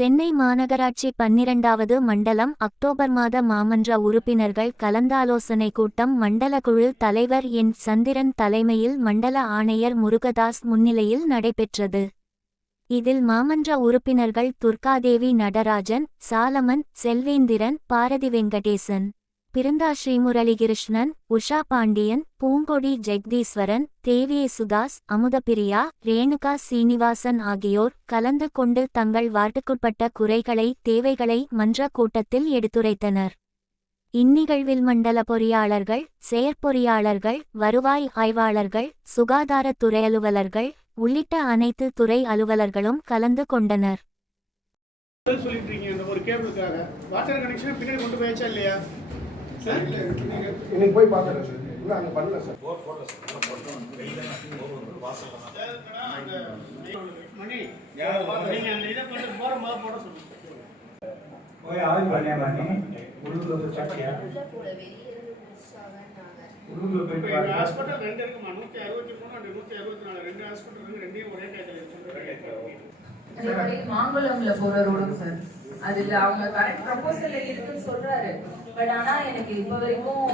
சென்னை மாநகராட்சி பன்னிரண்டாவது மண்டலம் அக்டோபர் மாத மாமன்ற உறுப்பினர்கள் கலந்தாலோசனை கூட்டம் மண்டல குழு தலைவர் என். சந்திரன் தலைமையில் மண்டல ஆணையர் முருகதாஸ் முன்னிலையில் நடைபெற்றது. இதில் மாமன்ற உறுப்பினர்கள் துர்காதேவி நடராஜன் சாலமன் செல்வேந்திரன் பாரதி வெங்கடேசன். பிருந்தா ஸ்ரீமுரளிகிருஷ்ணன் உஷா பாண்டியன் பூங்கொடி ஜெகதீஸ்வரன் தேவியே சுதாஸ் அமுதபிரியா ரேணுகா சீனிவாசன் ஆகியோர் கலந்து கொண்டு தங்கள் வாட்டுக்குட்பட்ட குறைகளை தேவைகளை மன்ற கூட்டத்தில் எடுத்துரைத்தனர். இந்நிகழ்வில் மண்டல பொறியாளர்கள் செயற்பொறியாளர்கள் வருவாய் ஆய்வாளர்கள் சுகாதாரத்துறை அலுவலர்கள் உள்ளிட்ட அனைத்து துறை அலுவலர்களும் கலந்து கொண்டனர். சொல்லிட்டு இருக்கீங்க அந்த ஒரு கேபிளுக்காக. வாட்டர் கனெக்ஷன் பின்னாடி கொண்டு போயாச்சா இல்லையா? இன்னைக்கு போய் பார்த்துறேன் சார். இன்னும் அங்கே பண்ணல சார். போர் போடல சார் போட்டோம் வெளியில வாசல் போய் ஆவி பண்ணியா பண்ணி உள்ளூர் சட்டியா உள்ளூர்ல போய் ஹாஸ்பிட்டல் ரெண்டு இருக்குமா? நூத்தி அறுபத்தி மூணு நூத்தி அறுபத்தி நாலு. ரெண்டு ஹாஸ்பிட்டல் இருக்கு ரெண்டையும் ஒரே கேட்டல இருக்கு மாங்குளம்ல போற ரோடு சார் அது அதுல அவங்க கரெக்ட் ப்ரொபோசல்ல இருக்குன்னு சொல்றாரு. பட் ஆனா எனக்கு இப்ப வரைக்கும்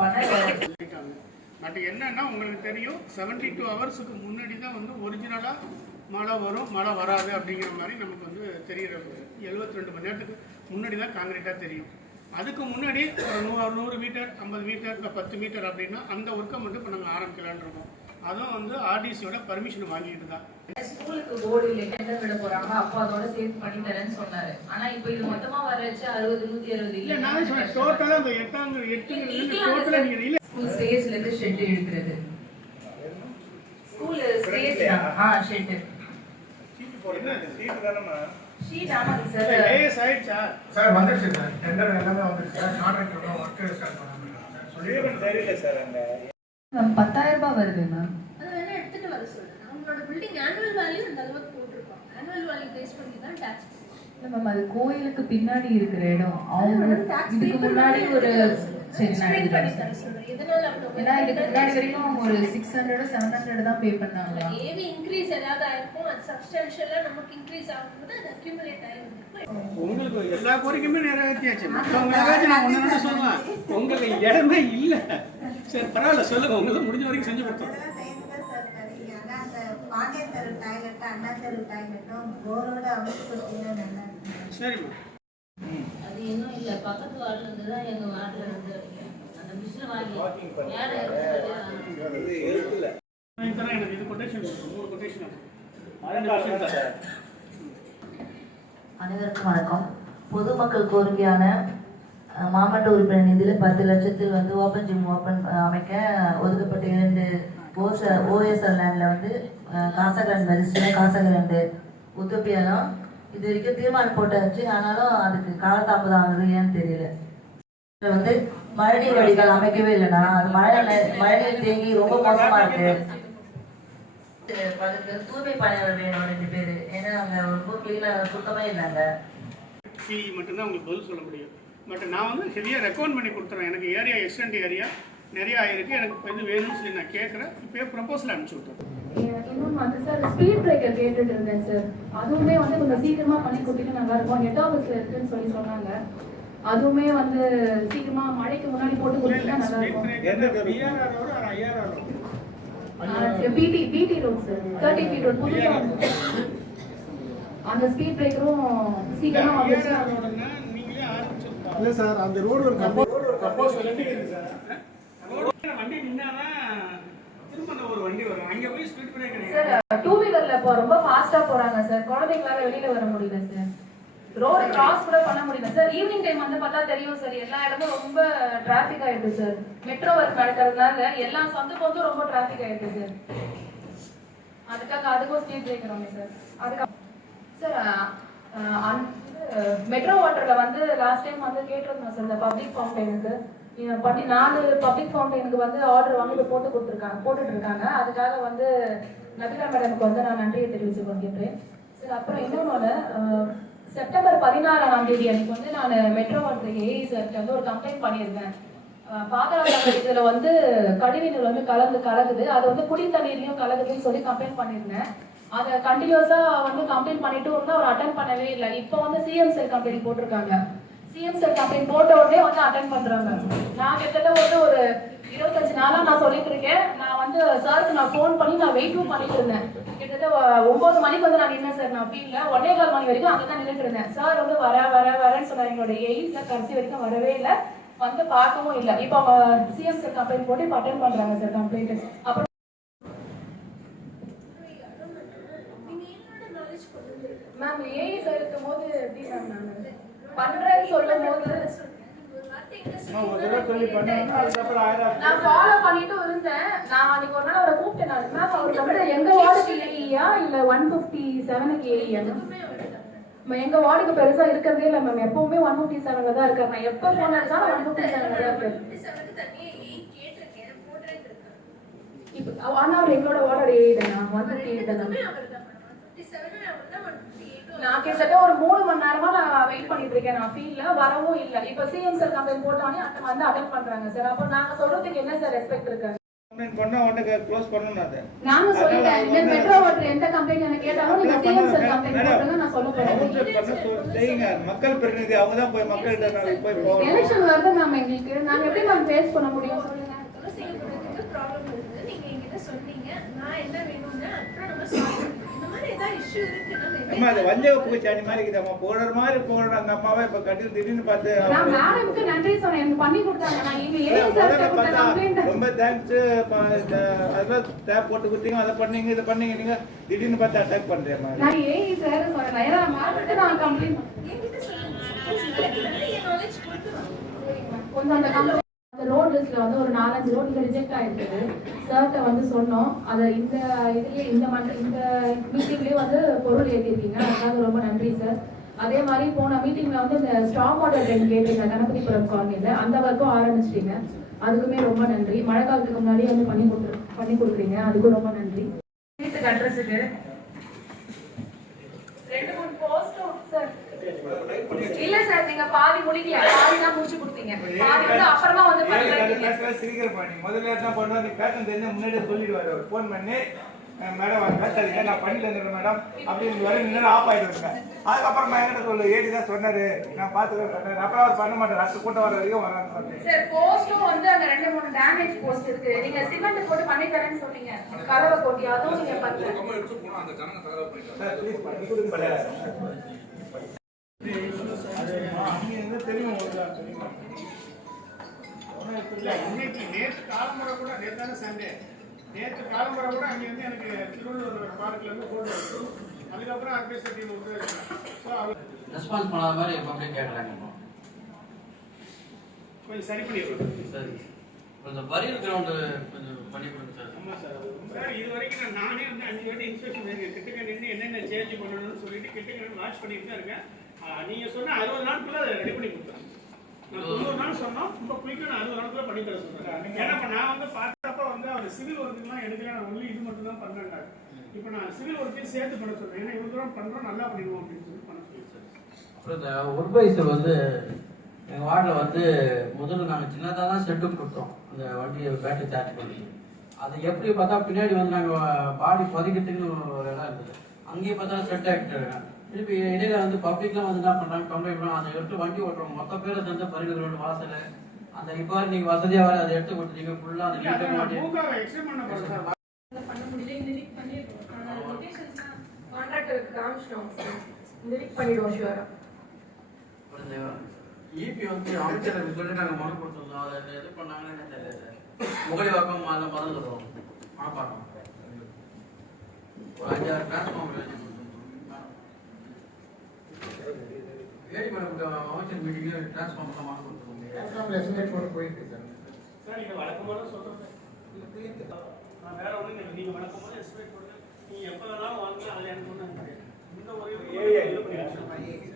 பண்ணல. பட் என்னன்னா உங்களுக்கு தெரியும் செவன்டி டூ ஹவர்ஸுக்கு முன்னாடி தான் வந்து ஒரிஜினலாக மழை வரும் மழை வராது அப்படிங்கிற மாதிரி நமக்கு வந்து தெரிகிற எழுபத்தி ரெண்டு மணி நேரத்துக்கு முன்னாடி தான் காங்கிரீட்டாக தெரியும். அதுக்கு முன்னாடி ஒரு நூறு நூறு மீட்டர் ஐம்பது மீட்டர் இல்லை பத்து மீட்டர் அப்படின்னா அந்த ஒர்க்கை மட்டும் இப்போ நாங்கள் ஆரம்பிக்கலான் இருக்கோம். அதுவும் வந்து ஆர்டிசியோட பர்மிஷன் வாங்கிட்டு தான். ஸ்கூலுக்கு போர்டு இல்லை டெண்டர் விட போறாங்க. அப்பா அதோட சேர்த்து பண்ணி தரேன்னு சொன்னாரு. ஆனா இப்ப இது மொத்தமா வர வச்சு அறுபது நூத்தி அறுபது இல்லை. நான் சொன்னேன். டோட்டலாக அந்த எட்டாங்க எட்டு டோட்டலாக நீங்கள் இல்லை. ஸ்கூல் ஸ்பேஸ்ல இருந்து ஷெட் இழுக்கிறது ஸ்கூல் ஸ்பேஸ் ஆ ஷெட் ஷீட் ஆமாங்க சார் ஏஎஸ் ஆயிடுச்சா? சார் வந்துருச்சு சார். டெண்டர் எல்லாமே வந்துருச்சு சார். கான்ட்ராக்டரோட ஒர்க்கு ஸ்டார்ட் பண்ணாமல் சார். பத்தாயிரம் ரூபாய் வருது மேம் அது வேணா எடுத்துட்டு வர சொல்றேன் அவங்களோட பில்டிங் ஆனுவல் வேல்யூ அந்த அளவுக்கு போட்டிருப்பாங்க. ஆனுவல் வேல்யூ பேஸ் பண்ணி தான் டாக்ஸ் இல்ல மேம் அது கோயிலுக்கு பின்னாடி இருக்கிற இடம். அவங்க டாக்ஸ் இதுக்கு முன்னாடி ஒரு சரி நான் ஏன்னா இதுக்கு முன்னாடி வரைக்கும் அவங்க ஒரு சிக்ஸ் ஹண்ட்ரட் செவன் ஹண்ட்ரட் தான் பே பண்ணாங்க. ஏவி இன்க்ரீஸ் ஏதாவது ஆயிருக்கும் அது சப்ஸ்டான்ஷியலா நமக்கு இன்க்ரீஸ் ஆகும்போது அது அக்யூமுலேட் ஆயிருக்கும் உங்களுக்கு எல்லா கோரிக்கையுமே நிறைவேற்றியாச்சு. மற்றவங்களுக்காச்சும் நான் ஒன்று ரெண்டு சொல்லலாம் உங்களுக்கு இடமே இல்லை. சரி பரவாயில்ல சொல்லுங்க. உங்களுக்கு முடிஞ்ச வரைக்கும் செஞ்சு கொடுத்தோம் தரீங்க. ஆனா அந்த பாண்டியன் தெரு டாய்லெட் அண்ணா தெரு டாய்லெட்டும் போரோட அமைச்சு கொடுத்தீங்கன்னா நல்லா இருக்கும் அது இன்னும் இல்ல பக்கத்து வார்டுல இருந்து தான் எங்க வார்டுல இருந்து அந்த மிஷினை வாங்கி எனக்கு இது கொட்டேஷன் மூணு கொட்டேஷன் தரேன். அனைவருக்கும் வணக்கம். பொதுமக்கள் கோரிக்கையான மாவட்ட உறுப்பினர் நிதியில் பத்து லட்சத்தில் வந்து ஓப்பன் ஜிம் ஓப்பன் அமைக்க ஒதுக்கப்பட்ட இரண்டு ஓச ஓஎஸ்எல் லேண்டில் வந்து காசகிராண்ட் மெரிஸ்டில் காசகிராண்டு உத்தப்பியெல்லாம் இது வரைக்கும் தீர்மானம் போட்டாச்சு ஆனாலும் அதுக்கு காலதாமதம் ஆகுது ஏன்னு தெரியல. வந்து மழைநீர் வடிகால் அமைக்கவே இல்லைண்ணா. அது மழை மழைநீர் தேங்கி ரொம்ப மோசமா இருக்கு. அதுக்கு தூய்மை பணியாளர் வேணும் ரெண்டு பேரு. ஏன்னா அங்க ரொம்ப கிளீனா சுத்தமே இல்லைங்க. சி மட்டும்தான் உங்களுக்கு பதில் சொல்ல முடியும். பட் நான் வந்து ஹெவியாக ரெக்கமெண்ட் பண்ணி கொடுத்துறேன். எனக்கு ஏரியா எக்ஸ்டெண்ட் ஏரியா நிறைய ஆயிருக்கு எனக்கு இப்போ இது வேணும்னு சொல்லி நான் கேட்குறேன் இப்போயே ப்ரப்போசல் அனுப்பிச்சி விட்டுறேன் இன்னும் வந்து சார் ஸ்பீட் பிரேக்கர் கேட்டுட்டு இருந்தேன் சார் அதுவுமே வந்து கொஞ்சம் சீக்கிரமா பண்ணி கொடுத்தீங்கன்னா நல்லா இருக்கும். ஹெட் ஆஃபீஸ்ல இருக்குன்னு சொல்லி சொன்னாங்க. அதுவுமே வந்து சீக்கிரமா மழைக்கு முன்னாடி போட்டு கொடுத்தீங்கன்னா நல்லா இருக்கும். பிஆர்ஆரோட ஐஆர்ஆரோ BT BT road sir thirty feet road புதுசா வந்து அந்த ஸ்பீட் பிரேக்கரும் சீக்கிரமா வந்துச்சு இல்லை சார் அந்த ரோடு ஒரு ப்ரப்போசல் ரெண்டு இருக்குது சார் ரோடு வண்டி நின்னாதான் திரும்ப ஒரு வண்டி வரும். அங்க போய் ஸ்பீட் பிரேக் சார் டூ வீலர்ல இப்போ ரொம்ப ஃபாஸ்டா போறாங்க சார் குழந்தைங்களால வெளியில வர முடியல சார் ரோடு கிராஸ் கூட பண்ண முடியல சார் ஈவினிங் டைம் வந்து பார்த்தா தெரியும் சார் எல்லா இடமும் ரொம்ப டிராஃபிக் ஆயிடுது சார் மெட்ரோ ஒர்க் நடக்கிறதுனால எல்லா சந்துக்கும் ரொம்ப டிராஃபிக் ஆயிடுது சார் அதுக்காக அதுக்கும் ஸ்பீட் பிரேக்கர் வாங்க சார் அதுக்கு சார் மெட்ரோ வாட்டர்ல வந்து லாஸ்ட் டைம் வந்து கேட்டிருந்தோம் சார் இந்த பப்ளிக் ஃபவுண்டைனுக்கு பண்ணி நாலு பப்ளிக் ஃபவுண்டனுக்கு வந்து ஆர்டர் வாங்கி இப்போ போட்டு கொடுத்துருக்காங்க போட்டுட்டு இருக்காங்க. அதுக்காக வந்து நபிலா மேடமுக்கு வந்து நான் நன்றியை தெரிவித்து கொள்கின்றேன். சரி அப்புறம் இன்னொன்று செப்டம்பர் பதினாறாம் தேதி அன்னைக்கு வந்து நான் மெட்ரோ வாட்டர் ஏஐ சார்கிட்ட வந்து ஒரு கம்ப்ளைண்ட் பண்ணியிருக்கேன் பாதாள இதில் வந்து கழிவுநீர் வந்து கலந்து கலகுது அது வந்து குடி தண்ணீர்லயும் கலகுதுன்னு சொல்லி கம்ப்ளைண்ட் பண்ணியிருந்தேன். அதை கண்டினியூஸாக வந்து கம்ப்ளைண்ட் பண்ணிட்டு இருந்தால் அவர் அட்டன் பண்ணவே இல்லை. இப்போ வந்து சிஎம் செல் கம்ப்ளைண்ட் போட்டிருக்காங்க. சிஎம் சார் கம்ப்ளைண்ட் போட்ட உடனே வந்து அட்டன் பண்றாங்க நான் கிட்டத்தட்ட வந்து ஒரு இருபத்தஞ்சு நாளா நான் சொல்லிட்டு இருக்கேன். நான் வந்து சாருக்கு நான் ஃபோன் பண்ணி நான் வெயிட்டும் பண்ணிட்டு இருந்தேன். கிட்டத்தட்ட ஒன்பது மணிக்கு வந்து நான் நின்னேன் சார் நான் ஃபீல்ட்ல ஒன்னே கால் மணி வரைக்கும் அங்கே தான் நின்றுட்டு இருந்தேன். சார் வந்து வர வர வரேன்னு சொன்னார். எங்களோட எய்ட்ல கடைசி வரைக்கும் வரவே இல்லை. வந்து பார்க்கவும் இல்லை. இப்போ சிஎம் சார் கம்ப்ளைண்ட் போட்டு இப்போ அட்டன் பண்றாங்க சார் கம்ப்ளைண்ட் அப்புறம் நீங்க என்னோட நாலேஜ் கொண்டு வந்திருக்கீங்க மேம் ஏஐ சார் இருக்கும் போது எப்படி மேம் நான் பண்றேன்னு சொல்லும் போது நான் ஃபாலோ பண்ணிட்டு இருந்தேன். நான் அன்னைக்கு ஒரு நாள் அவரை கூப்பிட்டேன் நான். மேம் வந்து எங்க வார்டுக்கு ஏஇயா இல்ல ஒன் பிப்டி செவனுக்கு மேம் எங்க வார்டுக்கு பெருசா இருக்கிறதே இல்ல மேம் எப்பவுமே ஒன் பிப்டி செவன்ல தான் இருக்காரு. நான் எப்ப போன் அடிச்சாலும் ஒன் பிப்டி செவன்ல தான் இருக்காரு. ஆனா அவர் எங்களோட வார்டோட தானா ஒன் பிப்டி எயிட் தானே நான் கிட்டத்தட்ட ஒரு மூணு மணி நேரமா நான் வெயிட் பண்ணிட்டு இருக்கேன். நான் ஃபீல்ட்ல வரவும் இல்ல. இப்ப சிஎம் சார் கம்ப்ளைண்ட் போட்டோன்னே வந்து அட்டன் பண்றாங்க சார் அப்போ நாங்க சொல்றதுக்கு என்ன சார் ரெஸ்பெக்ட் இருக்கு? கம்ப்ளைண்ட் பண்ணா உடனே க்ளோஸ் பண்ணணும் அதை நானும் சொல்லிட்டேன். இந்த மெட்ரோ வாட்டர் எந்த கம்ப்ளைண்ட் எனக்கு கேட்டாலும் நீங்க சிஎம் சார் போடுங்க நான் சொல்ல போறேன். செய்யுங்க. மக்கள் பிரதிநிதி அவங்க தான் போய் மக்கள்கிட்ட நாளைக்கு போய் போகணும். எலெக்ஷன் வருது மேம் எங்களுக்கு. நாங்க எப்படி மேம் ஃபேஸ் பண்ண முடியும்? சொல்லுங்க. ப்ராப்ளம் இருக்குது நீங்க என்கிட்ட சொன்னீங்க. நான் என்ன வேணும்னு அப்புறம் நம்ம solve பண்ணோம். இந்த மாதிரி ஏதாவது இஷ்யூ இருக்கு அம்மா அது வஞ்சக பூச்சாண்டி மாதிரி இருக்குதம்மா போடுற மாதிரி போடுற அந்த அம்மாவை இப்ப கட்டி திடீர்னு பார்த்து நான் அவங்க- மேடம்க்கு நன்றி சொன்னேன். எனக்கு பண்ணி கொடுத்தாங்க. நான் இங்க ஏஐ அதான் சார் முதல்ல கொடுத்த பார்த்தா ரொம்ப தேங்க்ஸ் அதெல்லாம் டேப் போட்டு கொடுத்தீங்க அதை பண்ணீங்க இதை பண்ணீங்க. நீங்க திடீர்னு பார்த்து அட்டாக் பண்றேன் மாதிரி. கொஞ்சம் அந்த ரோட் லிஸ்ட்ல வந்து ஒரு நாலஞ்சு ரோட் ரிஜெக்ட் ஆயிருக்குது. சார்கிட்ட வந்து சொன்னோம். அதை இந்த இதுலயே இந்த மண்ட இந்த மீட்டிங்லயே வந்து பொருள் ஏற்றிருக்கீங்க அதுக்காக ரொம்ப நன்றி சார் அதே மாதிரி போன மீட்டிங்ல வந்து இந்த ஸ்டாப் வாட்டர் ட்ரெயின் கேட்டீங்க கணபதிபுரம் காலனியில அந்த ஒர்க்கும் ஆரம்பிச்சிட்டீங்க. அதுக்குமே ரொம்ப நன்றி. மழை காலத்துக்கு முன்னாடியே வந்து பண்ணி கொடுத்து பண்ணி கொடுக்குறீங்க. அதுக்கும் ரொம்ப நன்றி. வீட்டுக்கு அட்ரஸுக்கு ரெண்டு மூணு போஸ்டும் சார் இல்ல சார் நீங்க பாதி முடிக்கல. பாதி தான் முடிச்சு கொடுத்தீங்க. பாதி வந்து அப்புறமா வந்து பண்ணுறீங்க சிரிக்கிற பாணி முதல்ல என்ன பண்ணுவா? நீ பேட்டர்ன் தெரிஞ்சா முன்னாடியே சொல்லிடுவாரு. அவர் ஃபோன் பண்ணி மேடம் அது பேசாதீங்க. நான் பண்ணி தந்துடுறேன் மேடம் அப்படின்னு வர நின்று ஆஃப் ஆகிட்டு இருக்கேன் அதுக்கப்புறம் என்கிட்ட சொல்லு. ஏடி தான் சொன்னாரு. நான் பார்த்துக்கிறேன் சொன்னாரு அப்புறம் அவர் பண்ண மாட்டார். அடுத்த கூட்டம் வர வரைக்கும் வரான்னு சார். போஸ்டும் வந்து அந்த ரெண்டு மூணு டேமேஜ் போஸ்ட் இருக்கு. நீங்க சிமெண்ட் போட்டு பண்ணி தரேன்னு சொன்னீங்க. கலவை போட்டி அதுவும் நீங்க பண்ணல. சார் ப்ளீஸ் பண்ணி கொடுங்க இன்னைக்கு நேற்று காலம்பரை கூட நேற்றான சண்டே. நேற்று காலம்பரை கூட அங்கே வந்து எனக்கு திருவள்ளூர் பார்க்ல இருந்து போட்டு அதுக்கப்புறம் அட்வைசர் டீம் வந்து ஸோ அவர் ரெஸ்பான்ஸ் பண்ணாத மாதிரி பப்ளிக் கேட்குறாங்க இப்போ. கொஞ்சம் சரி பண்ணிடுவேன் சரி. கொஞ்சம் கிரவுண்டு கொஞ்சம் பண்ணி கொடுங்க சார். ஆமா சார் சார் இது வரைக்கும் நான் நானே வந்து அஞ்சு வாட்டி இன்ஸ்பெக்ஷன் கிட்டக்க நின்று என்னென்ன சேஞ்ச் பண்ணணும்னு சொல்லிட்டு கிட்டக்க வாட்ச் பண்ணிட்டு தான் இருக்கேன். நீங்க சொன்ன அறுபது நாளுக்குள்ள அதை ரெடி பண்ணி கொடுத்தேன் நான் தொண்ணூறு நாள் சொன்னோம் ரொம்ப குயிக்காக நான் அறுபது நாளுக்குள்ள பண்ணி தர சொல்றேன். ஏன்னா இப்ப நான் வந்து பார்த்தப்ப வந்து அவர் சிவில் ஒர்க்குலாம் எடுக்கிறேன் நான் ஒன்லி இது மட்டும் தான் பண்ணேன். இப்போ நான் சிவில் ஒர்க்கையும் சேர்த்து பண்ண சொல்றேன். ஏன்னா இவ்வளோ தூரம் பண்றோம் நல்லா பண்ணிடுவோம் அப்படின்னு சொல்லி பண்ண சொல்லியிருக்கேன் அப்புறம் இந்த உட்பைசர் வந்து எங்கள் வார்டில் வந்து முதல்ல நாங்கள் சின்னதாக தான் செட்டு கொடுத்தோம். அந்த வண்டியை பேட்டரி சார்ஜ் பண்ணி. அது எப்படி பார்த்தா பின்னாடி வந்து நாங்கள் பாடி பதிக்கிறதுக்குன்னு ஒரு இடம் இருந்தது. அங்கேயும் பார்த்தா செட் ஆகிட்டு திருப்பி இடையில வந்து பப்ளிக்லாம் வந்து என்ன பண்ணுறாங்க கம்ப்ளைண்ட் பண்ணுறாங்க அதை எடுத்து வண்டி ஓட்டுறோம் மொத்த பேரை சேர்ந்து பரிந்து ரோடு வாசல் அந்த இப்போ நீங்கள் வசதியாக வர அதை எடுத்து கொடுத்துட்டீங்க. ஃபுல்லாக அந்த பண்ண முடியல. இந்த வீக் பண்ணிடுவோம் கான்ட்ராக்டருக்கு காமிச்சிட்டோம். இந்த வீக் பண்ணிடுவோம் ஷுவரா இபி வந்து அமைச்சர் சொல்லி நாங்கள் மனு கொடுத்துருந்தோம். அதை இது பண்ணாங்கன்னு தெரியல. முகலிவாக்கம் அந்த மதம் சொல்லுவோம் மனப்பாக்கம் ஒரு அஞ்சாறு ஏடி மேடம் அமைச்சர் மீட்டிங்கில் டிரான்ஸ்ஃபார்மர்லாம் மனு கொடுத்துருவோம் எஸ்டிமேட் போட்டு போயிட்டு சார். சார் நீங்க வழக்கமான சொல்றது நான் வேற ஒண்ணும் இல்லை. நீங்க வழக்கமான எஸ்டிமேட் போடுங்க. நீங்க எப்ப வேணாலும் வாங்கலாம் அது எனக்கு ஒண்ணும் கிடையாது இந்த ஒரு இது இது பண்ணி வச்சிருக்கேன்.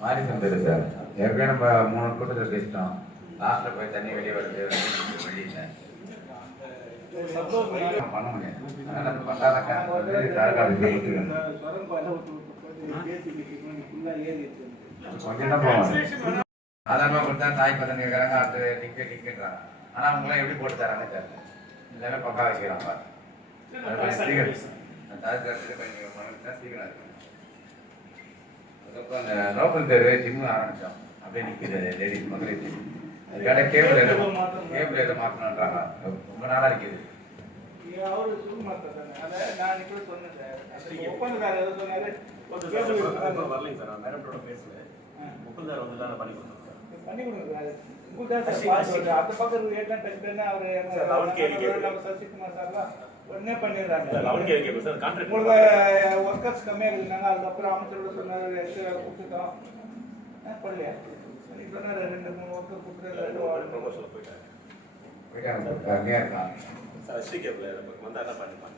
மாறி தந்தது சார். ஏற்கனவே நம்ம மூணு கூட்டத்தில் பேசிட்டோம். லாஸ்ட்ல போய் தண்ணி வெளியே வருது வெளியில பண்ண முடியாது அதனால வந்து கொஞ்சம் தான் போவாங்க சாதாரணமாக கொடுத்தா தாய் பதன் கேட்குறாங்க அது நிற்கின்றாங்க ஆனால் அவங்களாம் எப்படி போட்டு தராங்கன்னு தெரியல எல்லாமே பக்கா சீக்கிரம் தாய் கருத்து சீக்கிரம் இருக்கும் அதுக்கப்புறம் அந்த லோக்கல் தெரு ஜிம்மு ஆரம்பித்தோம் அப்படியே நிற்கிது லேடிஸ் மகளிர் ஜிம் அதுக்காக கேபிள் எதுவும் கேபிள் எதுவும் மாற்றணுன்றாங்க ரொம்ப நாளாக இருக்குது. அவரு சுருள் மாத்தாங்க அதை நான் இப்படி சொன்னேன் சார். அந்த ஒப்பந்தக்காரர் எது சொன்னாரு. வரலைங்க சார். மேடத்தோட பேசுனேன் முப்பதாயிரம் வந்து தான் பண்ணி கொடுத்துருக்கேன் பண்ணி கொடுங்க சார். உங்கள்தான் சார் பார்த்து வருது. அந்த பக்கம் ஏற்கனவே டச் பண்ணா அவரு சார், லெவன் கேள்வி கேட்குது. நம்ம சசிகுமார் சார்லாம் உடனே பண்ணிடுறாங்க. உங்களுக்கு ஒர்க்கர்ஸ் கம்மியாக இருந்தாங்க அதுக்கப்புறம் அமைச்சரோட சொன்னாரு கொடுத்துட்டோம். பண்ணலையா? ப்ரொமோஷனில் போயிட்டாங்க சார் ஹிஸ்ட்ரி கேபிள் வந்தால் என்ன பண்ணிப்பாங்க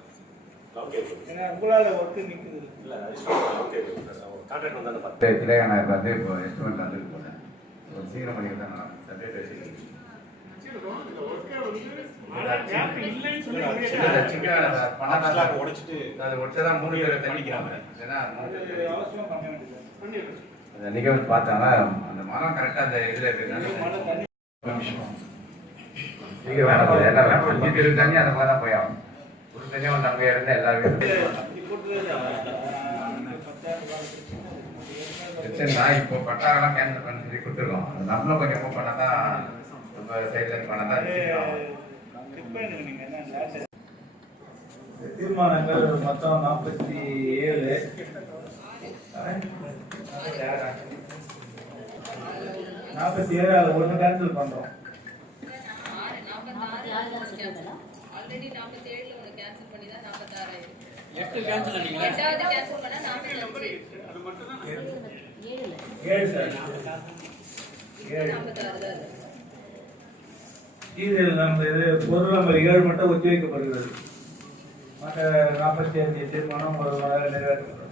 இப்போ வந்து இப்போ எஸ்டிமேட் வந்து போட்டேன். ஒரு சீக்கிரம் பண்ணிக்கிட்டு தான் நான் சப்ஜெக்ட் வச்சுருக்கேன் வச்சிருக்கோம். பேர் பேர் மரம் கரெக்டாக அந்த இதில் இருக்கிறதுனால போகுது. எல்லாம் வேலை. அஞ்சு தெரு தண்ணி அந்த மாதிரி தான் போய் ஆகும் ஒரு தண்ணியாக வந்து அங்கே இருந்தால் எல்லாருமே நான் இப்போ பட்டாக்கெல்லாம் கேன்சல் பண்ணி சொல்லி கொடுத்துருக்கோம் நம்மளும் கொஞ்சம் மூவ் பண்ணால் தான் நம்ம சைடில் இருந்து பண்ணால் தான் தீர்மானங்கள் மொத்தம் நாற்பத்தி ஏழு நாற்பத்தி ஏழு. அதில் ஒன்று கேன்சல் பண்ணுறோம். இதில் நம்ம இது பொருள் நம்பர் ஏழு மட்டும் ஒத்தி வைக்கப்படுகிறது. மற்ற நாற்பத்தி அஞ்சு தீர்மானம் ஒரு நிறைவேற்றப்படும்